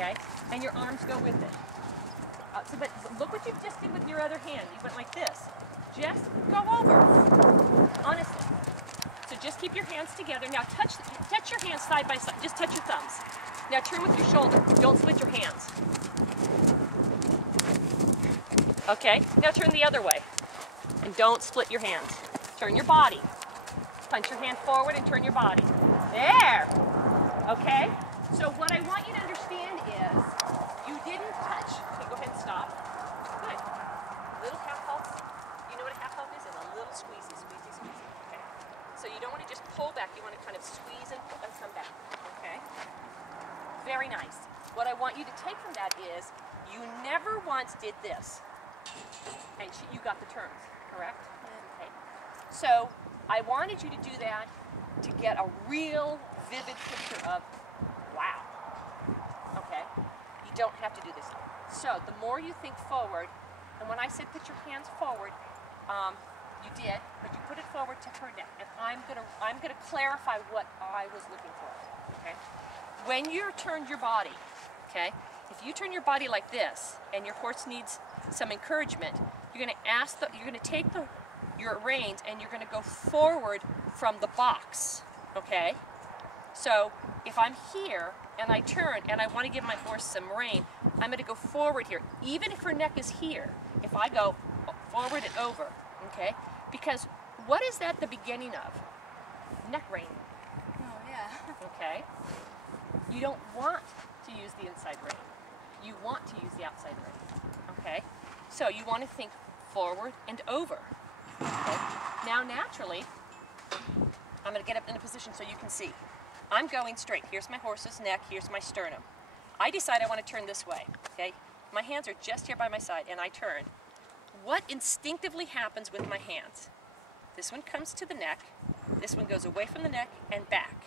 okay? And your arms go with it. But look what you just did with your other hand. You went like this. Just go over, honestly. So just keep your hands together. Now touch your hands side by side. Just touch your thumbs. Now turn with your shoulder. Don't split your hands. Okay, now turn the other way. And don't split your hands. Turn your body. Punch your hand forward and turn your body. There! Okay? So what I want you to understand is, you didn't touch. Okay, go ahead and stop. Good. Little half pulse. You know what a half pulse is? And a little squeezy, squeezy, squeezy. Okay. So you don't want to just pull back. You want to kind of squeeze and come back. Okay? Very nice. What I want you to take from that is, you never once did this. And you got the turns, correct? Okay. So I wanted you to do that to get a real vivid picture of, wow. Okay? You don't have to do this. So the more you think forward, and when I said put your hands forward, you did, but you put it forward to her neck. And I'm gonna clarify what I was looking for. Okay? When you turned your body, okay, if you turn your body like this and your horse needs some encouragement, you're gonna take your reins and you're gonna go forward from the box, okay? So if I'm here and I turn and I want to give my horse some rein, I'm gonna go forward here. Even if her neck is here, if I go forward and over, okay? Because what is that the beginning of? Neck rein. Oh, yeah. Okay? You don't want to use the inside rein. You want to use the outside rein, okay? So you want to think forward and over, okay? Now naturally, I'm going to get up in a position so you can see. I'm going straight. Here's my horse's neck, here's my sternum. I decide I want to turn this way, okay? My hands are just here by my side and I turn. What instinctively happens with my hands? This one comes to the neck, this one goes away from the neck and back.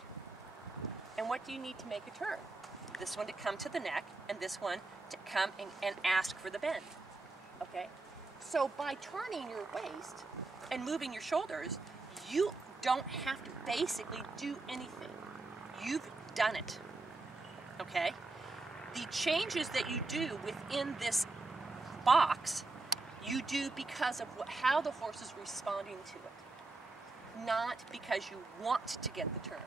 And what do you need to make a turn? This one to come to the neck, and this one to come and ask for the bend, okay? So by turning your waist and moving your shoulders, you don't have to basically do anything. You've done it, okay? The changes that you do within this box, you do because of how the horse is responding to it, not because you want to get the turn.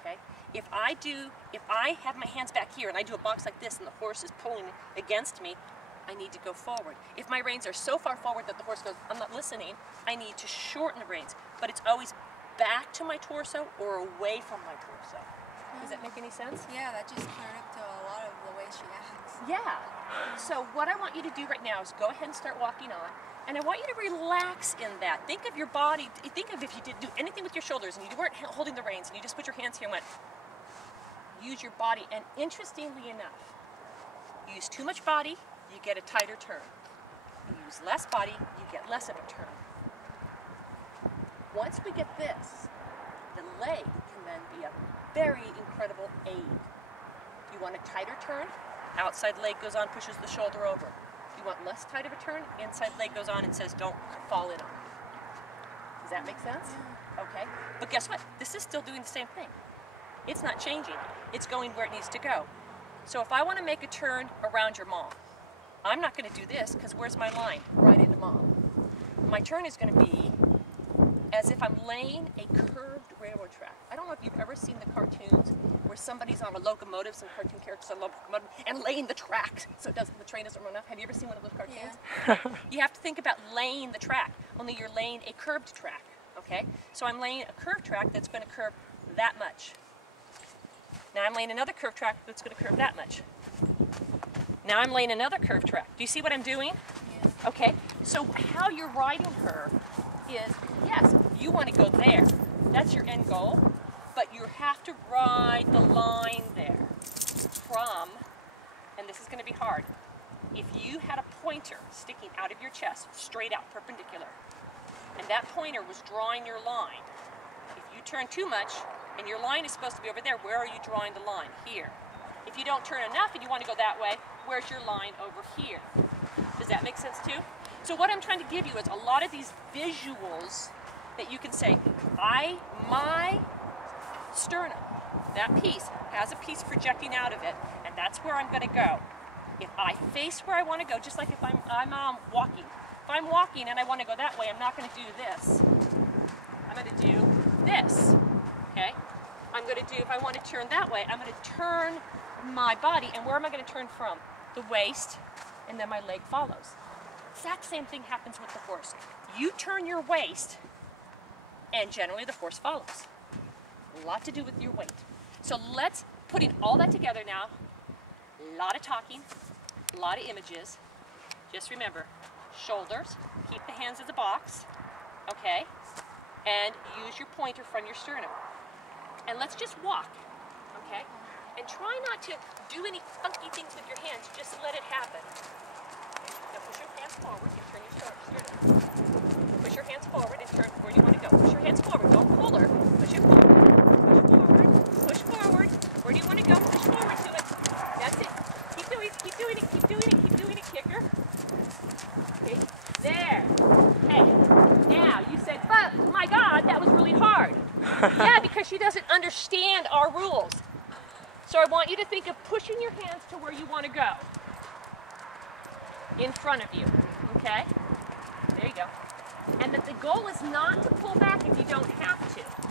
Okay? If I have my hands back here and I do a box like this and the horse is pulling against me, I need to go forward. If my reins are so far forward that the horse goes, I'm not listening, I need to shorten the reins. But it's always back to my torso or away from my torso. Does that make any sense? Yeah, that just cleared up to a lot of the way she acts. Yeah. So what I want you to do right now is go ahead and start walking on. And I want you to relax in that. Think of your body. Think of if you didn't do anything with your shoulders and you weren't holding the reins and you just put your hands here and went. Use your body. And interestingly enough, you use too much body, you get a tighter turn. You use less body, you get less of a turn. Once we get this, the leg can then be a very incredible aid. You want a tighter turn, outside leg goes on, pushes the shoulder over. You want less tight of a turn, inside leg goes on and says don't fall in on it. Does that make sense? Yeah. Okay. But guess what? This is still doing the same thing. It's not changing. It's going where it needs to go. So if I want to make a turn around your mom, I'm not going to do this because where's my line? Right into mom. My turn is going to be as if I'm laying a curved railroad track. I don't know if you've ever seen the cartoons where somebody's on a locomotive, some cartoon characters on a locomotive, and laying the track so the train doesn't run off. Have you ever seen one of those cartoons? Yeah. You have to think about laying the track, only you're laying a curved track, okay? So I'm laying a curved track that's going to curve that much. Now I'm laying another curved track that's going to curve that much. Now I'm laying another curved track. Do you see what I'm doing? Yeah. Okay, so how you're riding her is, yes, you want to go there. That's your end goal, but you have to ride the line there from, and this is going to be hard, if you had a pointer sticking out of your chest, straight out, perpendicular, and that pointer was drawing your line, if you turn too much, and your line is supposed to be over there, where are you drawing the line? Here. If you don't turn enough and you want to go that way, where's your line over here? Does that make sense too? So what I'm trying to give you is a lot of these visuals that you can say, my sternum, that piece, has a piece projecting out of it, and That's where I'm going to go. If I face where I want to go, just like if I'm walking. If I'm walking and I want to go that way, I'm not going to do this. I'm going to do this. Okay? I'm going to do, if I want to turn that way, I'm going to turn my body. And where am I going to turn from? The waist, and then my leg follows. Exact same thing happens with the horse. You turn your waist, and generally the horse follows. A lot to do with your weight. So let's put all that together now. A lot of talking, a lot of images. Just remember, shoulders, keep the hands as a box, okay? And use your pointer from your sternum. And let's just walk, okay? And try not to do any funky things with your hands, just let it happen. Now push your hands forward and turn your sternum. Push your hands forward and turn where you want to go. Push your hands forward, don't pull her. Push it forward, push forward, push forward. Where do you want to go? Push forward to it. That's it. Keep doing it, keep doing it, keep doing it, keep doing it, kicker. Okay, there. Okay, now you said, but my God, that was really hard. Yeah, because she doesn't understand our rules. So I want you to think of pushing your hands to where you want to go. In front of you, okay? There you go. And that the goal is not to pull back if you don't have to.